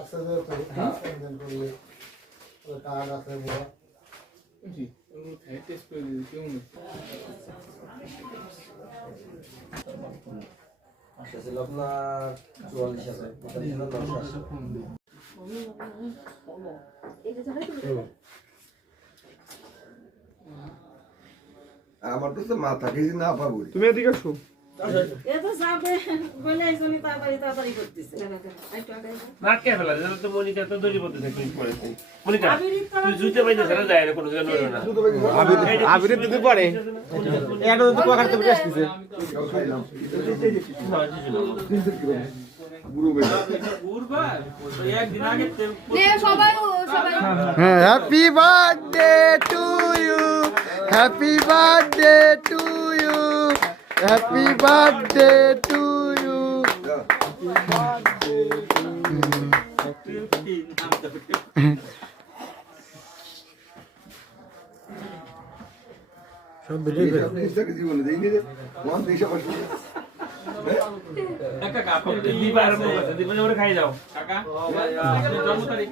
আছে যে লেনদেন করি কার্ড আছে বড় জি ও টেস্ট করে দিই কেমন আচ্ছা ছিল আপনার 44,000 এটা ছিল 10,000 আমার তো মাথা কিছু না পাবো তুমি এদিকে আসো এটা যাবে বলে একজনই তাড়াতাড়ি করতেছে না কে ফেলা যেন তো মনিকা তো দড়ি বলতে থাকে পড়েছে মনিকা তুই জুতে বাইতে সারা যায় না কোনো জায়গা নড়ে না আবিরে দিতে পারে এটা তো কোয়া কাটতে পড়ে আসছে খাইলাম happy birthday to you happy birthday to you happy birthday to you সব ভিডিও জীবনে দেখিনি রে কোন দেশে বসে একটা কাপ দিবার মো আছে দিবার ওরে খাই যাও কাকা জন্ম তারিখ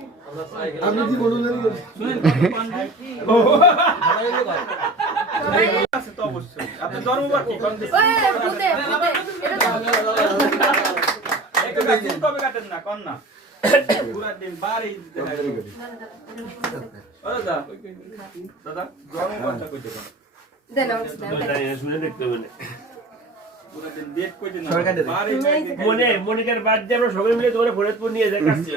আমি জীবনে জানি শুনেন আছে তো অবশ্যই আপনি জন্মবার কি কোন দেশ একটা দিন কবে কাটেন না কোন না পুরো দিন বারে দেখাই ও দাদা দাদা জন্মবারটা কইতে পারেন দেন শুনে দেখতে হবে পুরো দিন ডেট কইতে না বারে মনে মনিকার বাদ দিয়ে আমরা সবাই মিলে তোমার ফরিদপুর নিয়ে যাই কাছে